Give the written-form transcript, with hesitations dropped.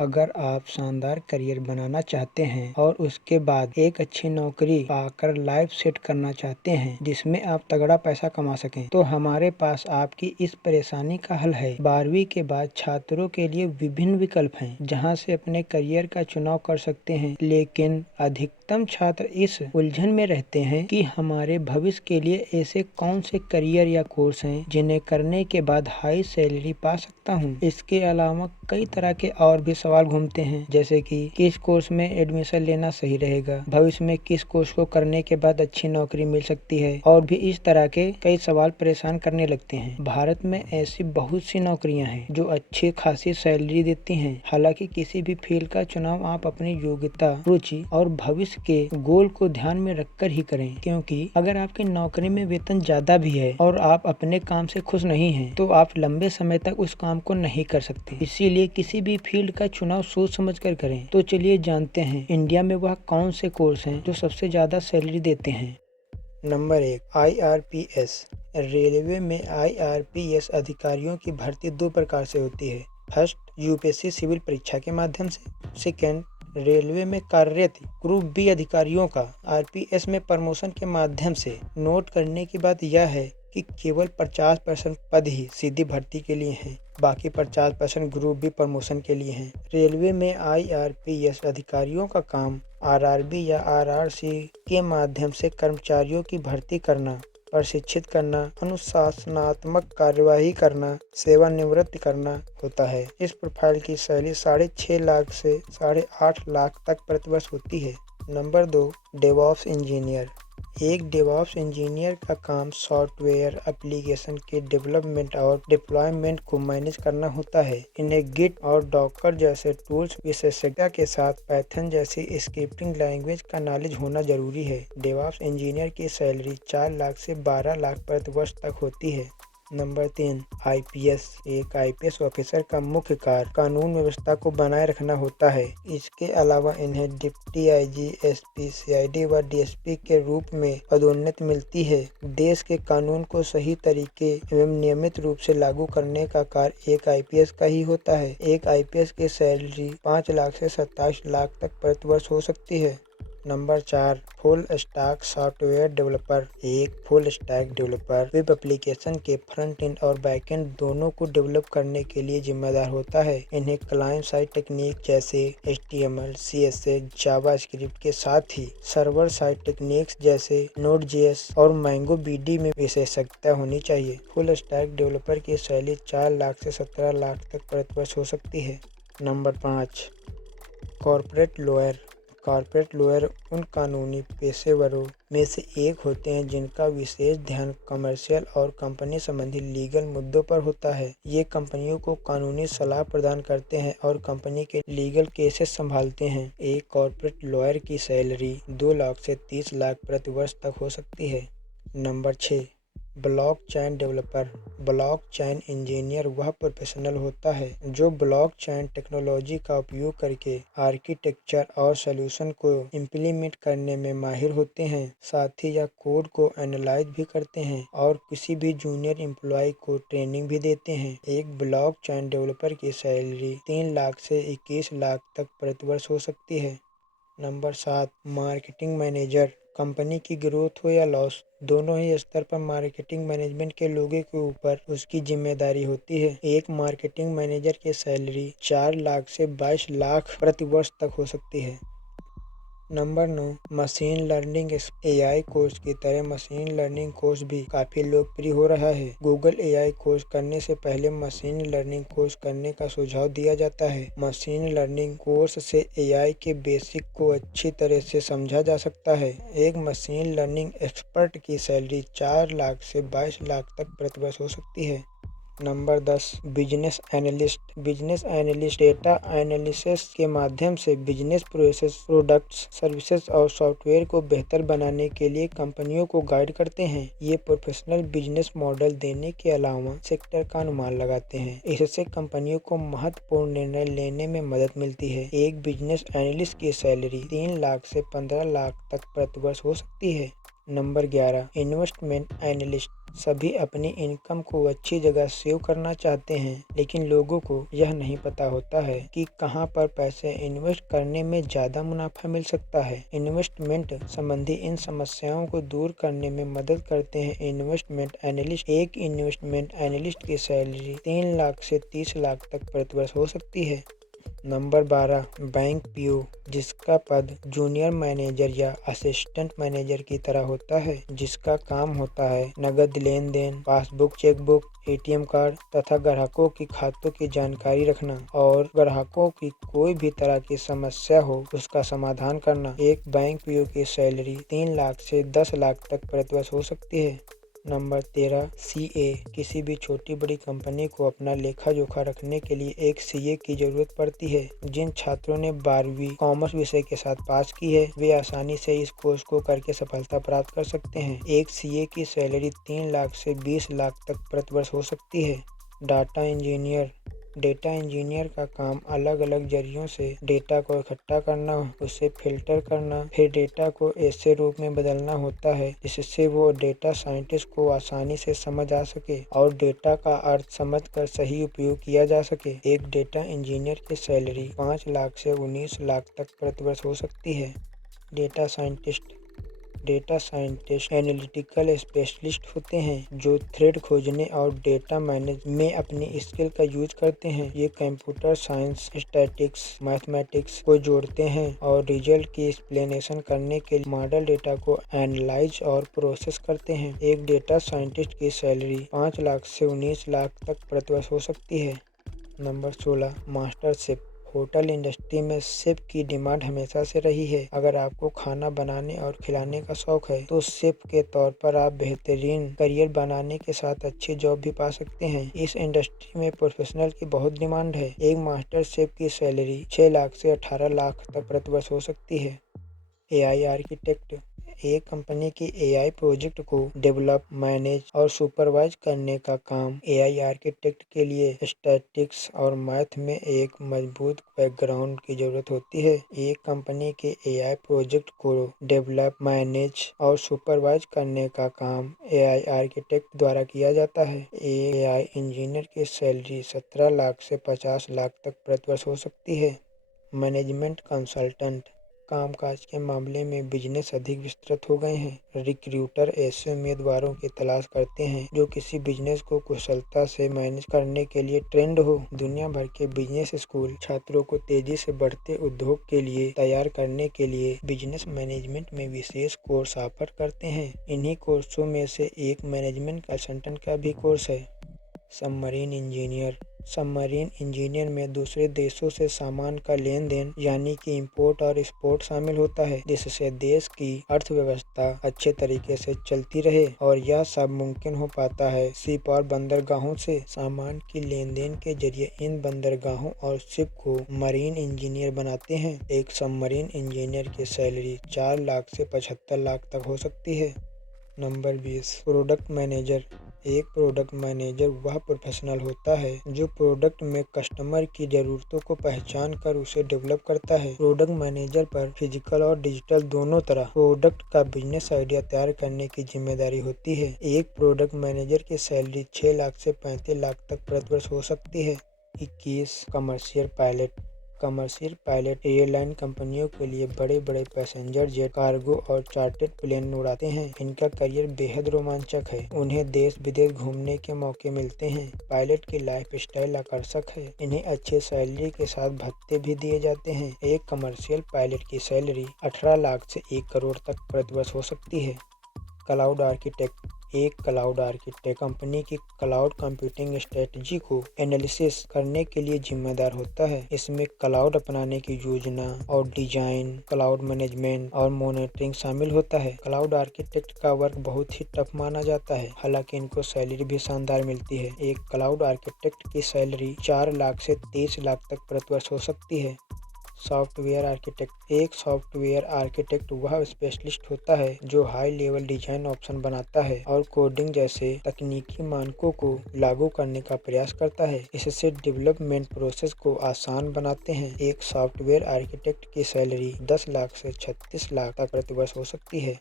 अगर आप शानदार करियर बनाना चाहते हैं और उसके बाद एक अच्छी नौकरी पाकर लाइफ सेट करना चाहते हैं जिसमें आप तगड़ा पैसा कमा सकें, तो हमारे पास आपकी इस परेशानी का हल है। 12वीं के बाद छात्रों के लिए विभिन्न विकल्प हैं जहां से अपने करियर का चुनाव कर सकते हैं, लेकिन अधिकतम छात्र इस उलझन में रहते हैं कि हमारे भविष्य के लिए ऐसे कौन से करियर या कोर्स हैं जिन्हें करने के बाद हाई सैलरी पा सकता हूं। इसके अलावा कई तरह के और भी सवाल घूमते हैं, जैसे कि किस कोर्स में एडमिशन लेना सही रहेगा, भविष्य में किस कोर्स को करने के बाद अच्छी नौकरी मिल सकती है, और भी इस तरह के कई सवाल परेशान करने लगते हैं। भारत में ऐसी बहुत सी नौकरियां हैं जो अच्छी खासी सैलरी देती हैं। हालांकि किसी भी फील्ड का चुनाव आप अपनी योग्यता, रुचि और भविष्य के गोल को ध्यान में रखकर ही करें, क्योंकि अगर आपकी नौकरी में वेतन ज्यादा भी है और आप अपने काम से खुश नहीं हैं, तो आप लंबे समय तक उस काम को नहीं कर सकते। इसीलिए किसी भी फील्ड का चुनाव सोच समझ कर करें। तो चलिए जानते हैं इंडिया में वह कौन से कोर्स हैं जो सबसे ज्यादा सैलरी देते हैं। Number 1, IRPS। रेलवे में IRPS अधिकारियों की भर्ती दो प्रकार से होती है। फर्स्ट, यूपीएससी सिविल परीक्षा के माध्यम से। सेकेंड, रेलवे में कार्यरत ग्रुप बी अधिकारियों का आरपीएस में प्रमोशन के माध्यम से। नोट करने की बात यह है कि केवल 50% पद ही सीधी भर्ती के लिए हैं, बाकी 50% ग्रुप बी प्रमोशन के लिए हैं। रेलवे में IRPS अधिकारियों का काम RRB या RRC के माध्यम से कर्मचारियों की भर्ती करना, प्रशिक्षित करना, अनुशासनात्मक कार्यवाही करना, सेवानिवृत्त करना होता है। इस प्रोफाइल की सैलरी 6.5 लाख से 8.5 लाख तक प्रतिवर्ष होती है। Number 2, DevOps engineer. एक डेवऑप्स इंजीनियर का काम सॉफ्टवेयर एप्लीकेशन के डेवलपमेंट और डिप्लॉयमेंट को मैनेज करना होता है। इन्हें गिट और डॉकर जैसे टूल्स विशेषज्ञता के साथ पाइथन जैसी स्क्रिप्टिंग लैंग्वेज का नॉलेज होना जरूरी है। डेवऑप्स इंजीनियर की सैलरी 4 लाख से 12 लाख प्रति वर्ष तक होती है। Number 3, IPS। एक IPS ऑफिसर का मुख्य कार्य कानून व्यवस्था को बनाए रखना होता है। इसके अलावा इन्हें डिप्टी IG, SP, CID व DSP के रूप में पदोन्नति मिलती है। देश के कानून को सही तरीके एवं नियमित रूप से लागू करने का कार्य एक IPS का ही होता है। एक IPS की सैलरी 5 लाख से 27 लाख तक प्रतिवर्ष हो सकती है। Number 4, full stack software developer. एक full stack developer web application के फ्रंट एंड और बैक एंड दोनों को डेवलप करने के लिए जिम्मेदार होता है। इन्हें क्लाइंट साइड टेक्निक जैसे HTML, CSS, जावास्क्रिप्ट के साथ ही सर्वर साइड टेक्निक्स जैसे Node.js और MongoDB में विशेषज्ञता होनी चाहिए। फुल स्टैक डेवलपर की सैलरी 4 लाख से 17 लाख तक प्रतिवर्ष हो सकती है। Number 5, corporate lawyer. Corporate lawyer उन कानूनी पेशेवरों में से एक होते हैं जिनका विशेष ध्यान कमर्शियल और कंपनी संबंधी लीगल मुद्दों पर होता है। ये कंपनियों को कानूनी सलाह प्रदान करते हैं और कंपनी के लीगल केसेस संभालते हैं। एक कॉर्पोरेट लॉयर की सैलरी 2 लाख से 30 लाख प्रति वर्ष तक हो सकती है। Number 6, blockchain developer. Blockchain engineer वह प्रोफेशनल होता है जो ब्लॉकचेन टेक्नोलॉजी का उपयोग करके आर्किटेक्चर और सॉल्यूशन को इम्प्लीमेंट करने में माहिर होते हैं। साथ ही यह कोड को एनालाइज भी करते हैं और किसी भी जूनियर एम्प्लॉय को ट्रेनिंग भी देते हैं। एक ब्लॉकचेन डेवलपर की सैलरी 3 लाख से 21 लाख तक प्रतिवर्ष हो सकती है। Number 7, marketing manager. कंपनी की ग्रोथ हो या लॉस, दोनों ही स्तर पर मार्केटिंग मैनेजमेंट के लोगों के ऊपर उसकी जिम्मेदारी होती है। एक मार्केटिंग मैनेजर की सैलरी 4 लाख से 22 लाख प्रति वर्ष तक हो सकती है। Number 9, machine learning. AI course की तरह मशीन लर्निंग कोर्स भी काफी लोकप्रिय हो रहा है। गूगल AI कोर्स करने से पहले मशीन लर्निंग कोर्स करने का सुझाव दिया जाता है। मशीन लर्निंग कोर्स से AI के बेसिक को अच्छी तरह से समझा जा सकता है। एक मशीन लर्निंग एक्सपर्ट की सैलरी 4 लाख से 22 लाख तक प्रतिवर्ष हो सकती है। Number 10, business analyst. Business analyst data analysis के माध्यम से बिजनेस प्रोसेस, प्रोडक्ट्स, सर्विसेज और सॉफ्टवेयर को बेहतर बनाने के लिए कंपनियों को गाइड करते हैं। ये प्रोफेशनल बिजनेस मॉडल देने के अलावा सेक्टर का अनुमान लगाते हैं। इससे कंपनियों को महत्वपूर्ण निर्णय लेने में मदद मिलती है। एक बिजनेस एनालिस्ट की सैलरी 3 लाख से 15 लाख तक प्रतिवर्ष हो सकती है। Number 11, investment analyst. सभी अपनी इनकम को अच्छी जगह सेव करना चाहते हैं, लेकिन लोगों को यह नहीं पता होता है कि कहां पर पैसे इन्वेस्ट करने में ज़्यादा मुनाफा मिल सकता है। इन्वेस्टमेंट संबंधी इन समस्याओं को दूर करने में मदद करते हैं इन्वेस्टमेंट एनालिस्ट। एक इन्वेस्टमेंट एनालिस्ट की सैलरी 3 लाख से 30 लाख तक प्रतिवर्ष हो सकती है। नंबर 12, बैंक पीओ, जिसका पद जूनियर मैनेजर या असिस्टेंट मैनेजर की तरह होता है, जिसका काम होता है नगद लेन देन, पासबुक, चेकबुक, एटीएम कार्ड तथा ग्राहकों की खातों की जानकारी रखना और ग्राहकों की कोई भी तरह की समस्या हो उसका समाधान करना। एक बैंक पीओ की सैलरी 3 लाख से 10 लाख तक प्रतिवर्ष हो सकती है। नंबर 13, सीए, किसी भी छोटी बड़ी कंपनी को अपना लेखा जोखा रखने के लिए एक सीए की जरूरत पड़ती है। जिन छात्रों ने 12वीं कॉमर्स विषय के साथ पास की है वे आसानी से इस कोर्स को करके सफलता प्राप्त कर सकते हैं। एक सीए की सैलरी 3 लाख से 20 लाख तक प्रतिवर्ष हो सकती है। डाटा इंजीनियर, डेटा इंजीनियर का काम अलग अलग जरियों से डेटा को इकट्ठा करना, उसे फिल्टर करना, फिर डेटा को ऐसे रूप में बदलना होता है जिससे वो डेटा साइंटिस्ट को आसानी से समझ आ सके और डेटा का अर्थ समझकर सही उपयोग किया जा सके। एक डेटा इंजीनियर की सैलरी 5 लाख से 19 लाख तक प्रतिवर्ष हो सकती है। Data scientist, data scientist analytical specialist होते हैं जो थ्रेड खोजने और डेटा मैनेज में अपनी स्किल का यूज करते हैं। ये कंप्यूटर साइंस, स्टैटिक्स, मैथमेटिक्स को जोड़ते हैं और रिजल्ट की एक्सप्लेनेशन करने के लिए मॉडल डेटा को एनालाइज और प्रोसेस करते हैं। एक डेटा साइंटिस्ट की सैलरी 5 लाख से 19 लाख तक प्रतिवर्ष हो सकती है। Number 16, master chef, hotel industry में शेफ की डिमांड हमेशा से रही है। अगर आपको खाना बनाने और खिलाने का शौक है तो शेफ के तौर पर आप बेहतरीन करियर बनाने के साथ अच्छी जॉब भी पा सकते हैं। इस इंडस्ट्री में प्रोफेशनल की बहुत डिमांड है। एक मास्टर शेफ की सैलरी 6 लाख से 18 लाख तक प्रतिवर्ष हो सकती है। एआई आर्किटेक्ट, एक कंपनी की एआई प्रोजेक्ट को डेवलप, मैनेज और सुपरवाइज करने का काम एआई आर्किटेक्ट के लिए स्टैटिक्स और मैथ में एक मजबूत बैकग्राउंड की जरूरत होती है। एक कंपनी के एआई प्रोजेक्ट को डेवलप, मैनेज और सुपरवाइज करने का काम एआई आर्किटेक्ट द्वारा किया जाता है। एआई इंजीनियर की सैलरी 17 लाख से 50 लाख तक प्रतिवर्ष हो सकती है। मैनेजमेंट कंसल्टेंट, कामकाज के मामले में बिजनेस अधिक विस्तृत हो गए हैं। रिक्रूटर ऐसे उम्मीदवारों की तलाश करते हैं जो किसी बिजनेस को कुशलता से मैनेज करने के लिए ट्रेंड हो। दुनिया भर के बिजनेस स्कूल छात्रों को तेजी से बढ़ते उद्योग के लिए तैयार करने के लिए बिजनेस मैनेजमेंट में विशेष कोर्स ऑफर करते हैं। इन्हीं कोर्सों में से एक मैनेजमेंट कंसल्टेंट का भी कोर्स है। सबमरीन इंजीनियर, सबमरीन इंजीनियर में दूसरे देशों से सामान का लेन देन यानी कि इंपोर्ट और एक्सपोर्ट शामिल होता है, जिससे देश की अर्थव्यवस्था अच्छे तरीके से चलती रहे और यह सब मुमकिन हो पाता है शिप और बंदरगाहों से। सामान की लेन देन के जरिए इन बंदरगाहों और शिप को मरीन इंजीनियर बनाते हैं। एक सबमरीन इंजीनियर की सैलरी 4 लाख से 75 लाख तक हो सकती है। नंबर 20, प्रोडक्ट मैनेजर, एक प्रोडक्ट मैनेजर वह प्रोफेशनल होता है जो प्रोडक्ट में कस्टमर की ज़रूरतों को पहचान कर उसे डेवलप करता है। प्रोडक्ट मैनेजर पर फिजिकल और डिजिटल दोनों तरह प्रोडक्ट का बिजनेस आइडिया तैयार करने की जिम्मेदारी होती है। एक प्रोडक्ट मैनेजर की सैलरी 6 लाख से 35 लाख तक प्रतिवर्ष हो सकती है। 21, commercial pilot, commercial pilot airline कंपनियों के लिए बड़े बड़े पैसेंजर जेट, कार्गो और चार्टर्ड प्लेन उड़ाते हैं। इनका करियर बेहद रोमांचक है। उन्हें देश विदेश घूमने के मौके मिलते हैं। पायलट की लाइफ स्टाइल आकर्षक है। इन्हें अच्छे सैलरी के साथ भत्ते भी दिए जाते हैं। एक कमर्शियल पायलट की सैलरी 18 लाख से 1 करोड़ तक प्रतिवर्ष हो सकती है। क्लाउड आर्किटेक्ट, एक क्लाउड आर्किटेक्ट कंपनी की क्लाउड कंप्यूटिंग स्ट्रेटजी को एनालिसिस करने के लिए जिम्मेदार होता है। इसमें क्लाउड अपनाने की योजना और डिजाइन, क्लाउड मैनेजमेंट और मॉनिटरिंग शामिल होता है। क्लाउड आर्किटेक्ट का वर्क बहुत ही टफ माना जाता है, हालांकि इनको सैलरी भी शानदार मिलती है। एक क्लाउड आर्किटेक्ट की सैलरी 4 लाख से 30 लाख तक प्रतिवर्ष हो सकती है। सॉफ्टवेयर आर्किटेक्ट, एक सॉफ्टवेयर आर्किटेक्ट वह स्पेशलिस्ट होता है जो हाई लेवल डिजाइन ऑप्शन बनाता है और कोडिंग जैसे तकनीकी मानकों को लागू करने का प्रयास करता है। इससे डेवलपमेंट प्रोसेस को आसान बनाते हैं। एक सॉफ्टवेयर आर्किटेक्ट की सैलरी 10 लाख से 36 लाख तक प्रतिवर्ष हो सकती है।